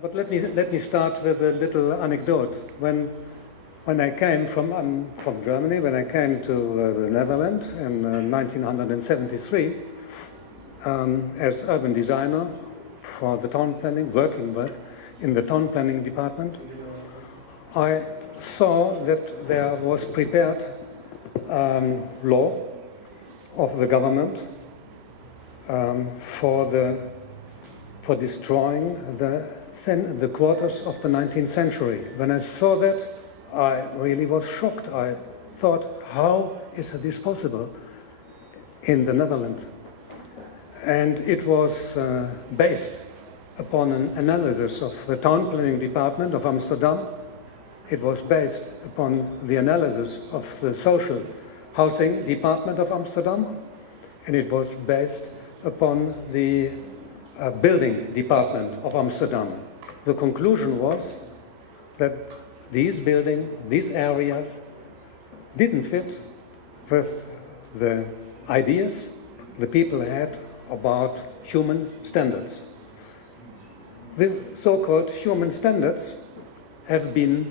But let me start with a little anecdote. When I came from Germany, when I came to the Netherlands in 1973 as urban designer for the town planning, working in the town planning department, I saw that there was prepared law of the government for destroying the quarters of the 19th century. When I saw that, I really was shocked. I thought, how is this possible in the Netherlands? And it was based upon an analysis of the town planning department of Amsterdam. It was based upon the analysis of the social housing department of Amsterdam, and it was based upon the building department of Amsterdam. The conclusion was that these buildings, these areas, didn't fit with the ideas the people had about human standards. The so-called human standards have been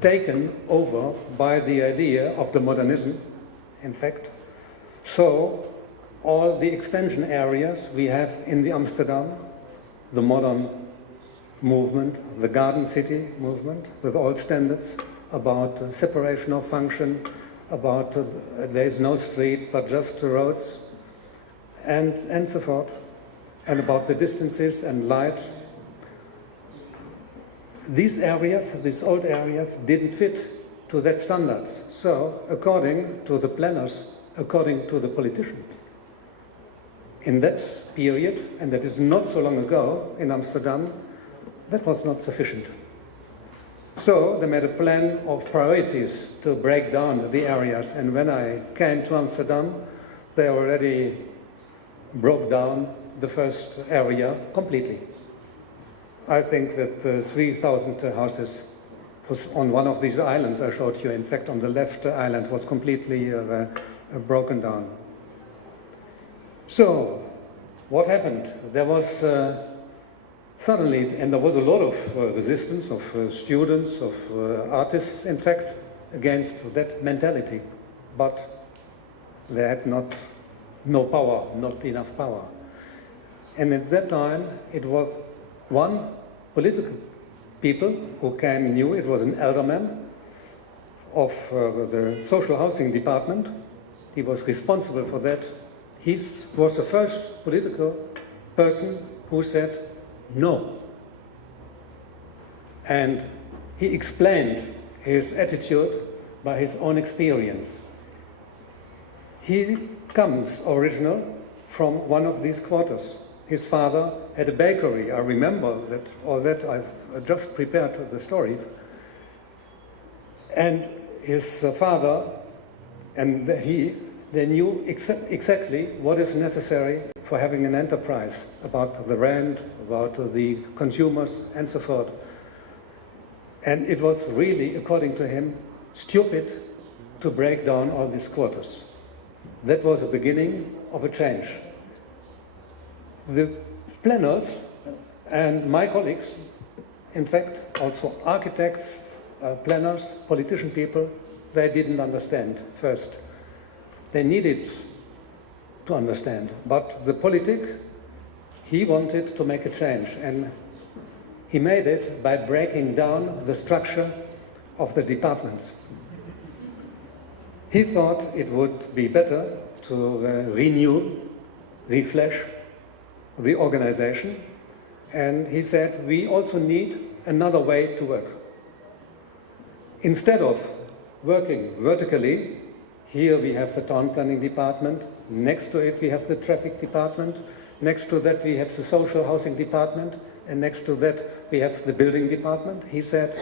taken over by the idea of the modernism, in fact. So all the extension areas we have in the Amsterdam, the modern movement, the garden city movement, with all standards about separation of function, about there is no street but just the roads, and so forth, and about the distances and light. These areas, these old areas, didn't fit to that standards. So, according to the planners, according to the politicians, in that period, and that is not so long ago in Amsterdam, that was not sufficient. So they made a plan of priorities to break down the areas, and when I came to Amsterdam, they already broke down the first area completely. I think that the 3,000 houses was on one of these islands I showed you, in fact on the left island, was completely broken down. So, what happened? There was suddenly, and there was a lot of resistance of students, of artists, in fact, against that mentality. But they had no power, not enough power. And at that time, it was one political people who came new. It was an elder man of the social housing department. He was responsible for that. He was the first political person who said no. And he explained his attitude by his own experience. He comes original from one of these quarters. His father had a bakery. I remember that, all that I've just prepared the story. And his father and they knew exactly what is necessary for having an enterprise, about the rent, about the consumers, and so forth. And it was really, according to him, stupid to break down all these quarters. That was the beginning of a change. The planners and my colleagues, in fact, also architects, planners, politician people, they didn't understand first. They needed to understand, but the politic, he wanted to make a change, and he made it by breaking down the structure of the departments. He thought it would be better to refresh the organization, and he said we also need another way to work. Instead of working vertically, here we have the town planning department, next to it we have the traffic department, next to that we have the social housing department, and next to that we have the building department. He said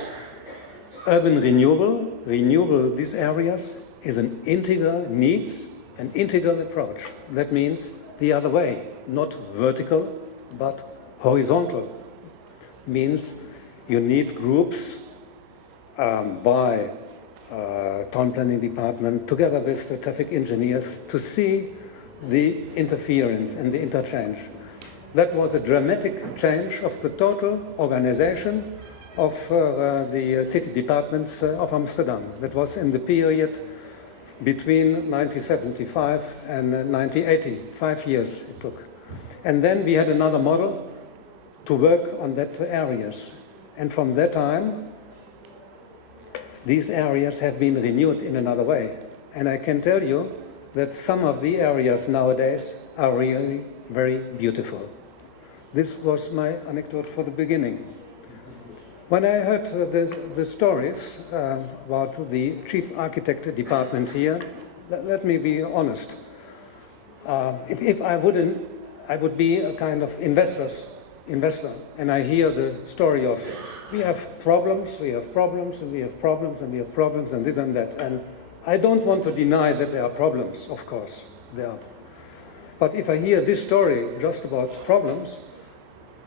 urban renewal these areas is an integral, needs an integral approach. That means the other way, not vertical, but horizontal. Means you need groups by town planning department together with the traffic engineers to see the interference and the interchange. That was a dramatic change of the total organization of the city departments of Amsterdam. That was in the period between 1975 and 1980, 5 years it took. And then we had another model to work on that areas. And from that time, these areas have been renewed in another way. And I can tell you that some of the areas nowadays are really very beautiful. This was my anecdote for the beginning. When I heard the stories about the chief architect department here, let me be honest. If I would be a kind of investor, and I hear the story of we have problems, and we have problems, and we have problems, and this and that. And I don't want to deny that there are problems, of course, there are. But if I hear this story just about problems,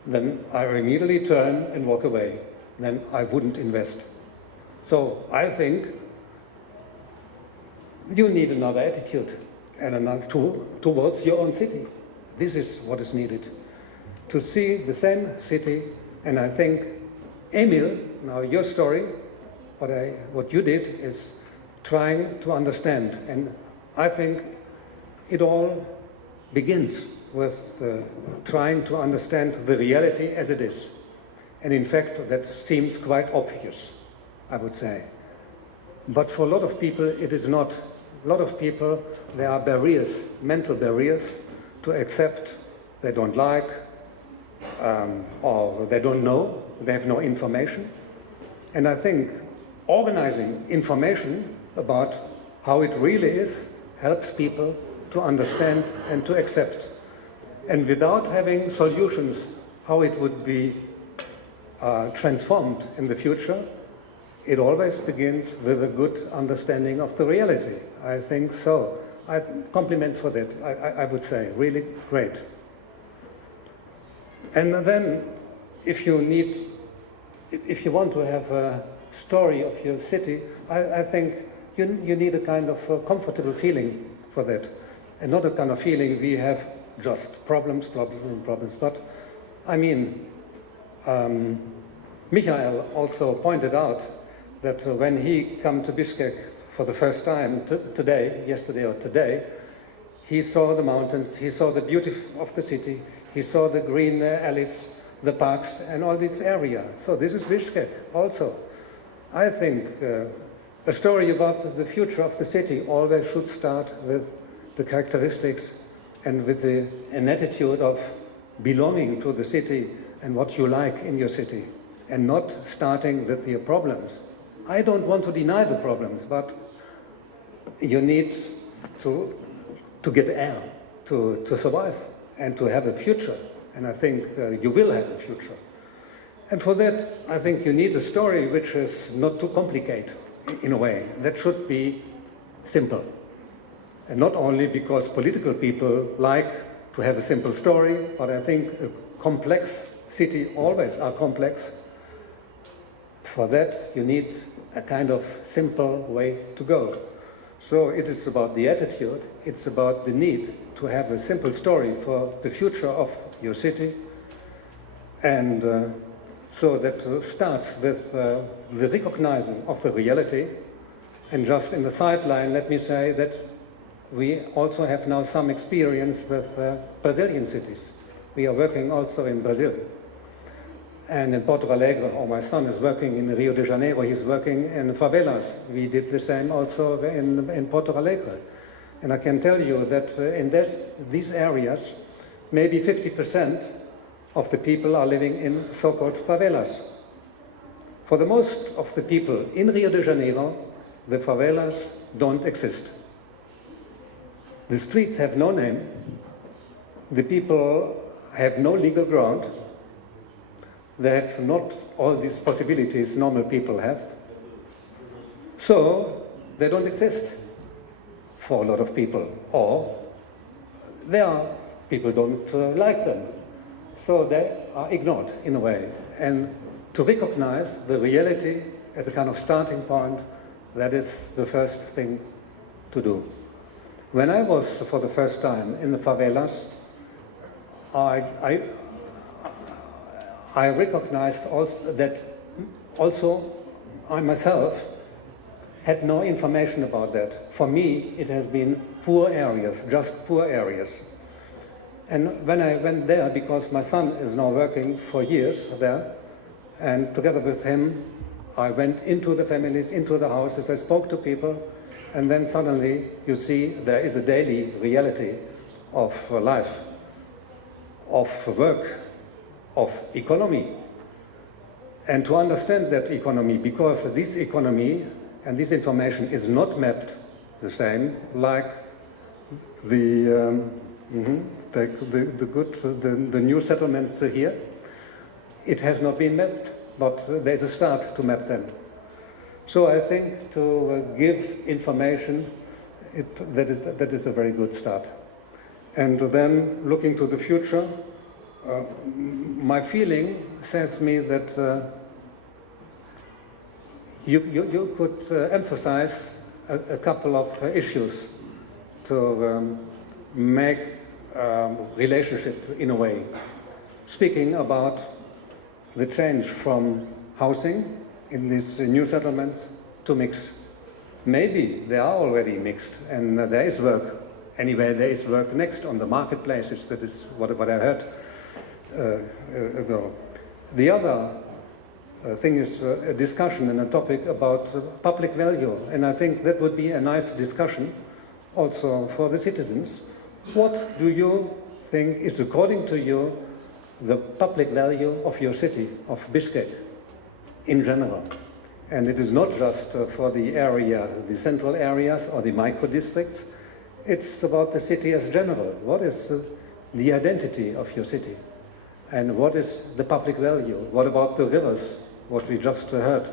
then I immediately turn and walk away. Then I wouldn't invest. So I think you need another attitude and another towards your own city. This is what is needed. To see the same city, and I think, Emil, now your story, what you did is trying to understand. And I think it all begins with trying to understand the reality as it is. And in fact, that seems quite obvious, I would say. But for a lot of people, it is not. A lot of people, there are barriers, mental barriers, to accept they don't like, or they don't know, they have no information. And I think organizing information about how it really is helps people to understand and to accept. And without having solutions how it would be transformed in the future, it always begins with a good understanding of the reality. I think so. Compliments for that, I would say, really great. And then, if you want to have a story of your city, I think you need a kind of comfortable feeling for that. And not a kind of feeling we have just problems. But, I mean, Michael also pointed out that when he came to Bishkek for the first time yesterday or today, he saw the mountains, he saw the beauty of the city, he saw the green alleys, the parks, and all this area. So this is Bishkek also. I think a story about the future of the city always should start with the characteristics and with an attitude of belonging to the city and what you like in your city, and not starting with your problems. I don't want to deny the problems, but you need to get air, to survive, and to have a future. And I think you will have a future. And for that, I think you need a story which is not too complicated, in a way. That should be simple. And not only because political people like to have a simple story, but I think a complex city always are complex. For that, you need a kind of simple way to go. So it is about the attitude, it's about the need to have a simple story for the future of your city. And so that starts with the recognizing of the reality. And just in the sideline, let me say that we also have now some experience with Brazilian cities. We are working also in Brazil. And in Porto Alegre, or my son is working in Rio de Janeiro, he's working in favelas. We did the same also in Porto Alegre. And I can tell you that in these areas, maybe 50% of the people are living in so-called favelas. For the most of the people in Rio de Janeiro, the favelas don't exist. The streets have no name. The people have no legal ground. They have not all these possibilities normal people have. So they don't exist for a lot of people. Or people don't like them. So they are ignored in a way. And to recognize the reality as a kind of starting point, that is the first thing to do. When I was for the first time in the favelas, I recognized also that I myself had no information about that. For me, it has been poor areas, just poor areas. And when I went there, because my son is now working for years there, and together with him, I went into the families, into the houses, I spoke to people, and then suddenly you see there is a daily reality of life, of work, of economy. And to understand that economy, because this economy and this information is not mapped the same like the new settlements here. It has not been mapped, but there's a start to map them. So I think to give information, that is a very good start. And then looking to the future, my feeling says me that you could emphasize a couple of issues to make relationship in a way. Speaking about the change from housing in these new settlements to mixed. Maybe they are already mixed and there is work. Anyway, there is work next on the marketplaces. That is what I heard ago. The other thing is a discussion and a topic about public value. And I think that would be a nice discussion also for the citizens. What do you think is, according to you, the public value of your city, of Bishkek, in general? And it is not just for the area, the central areas or the micro districts. It's about the city as general. What is the identity of your city? And what is the public value? What about the rivers, what we just heard?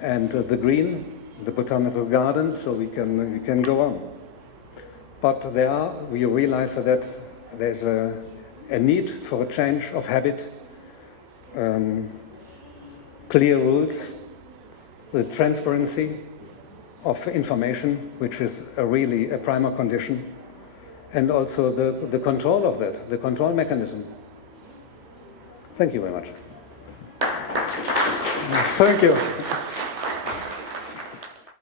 And the green, the botanical garden, so we can go on. But we realize that there's a need for a change of habit, clear rules, the transparency of information, which is really a primer condition, and also the control of that, the control mechanism. Thank you very much. Thank you.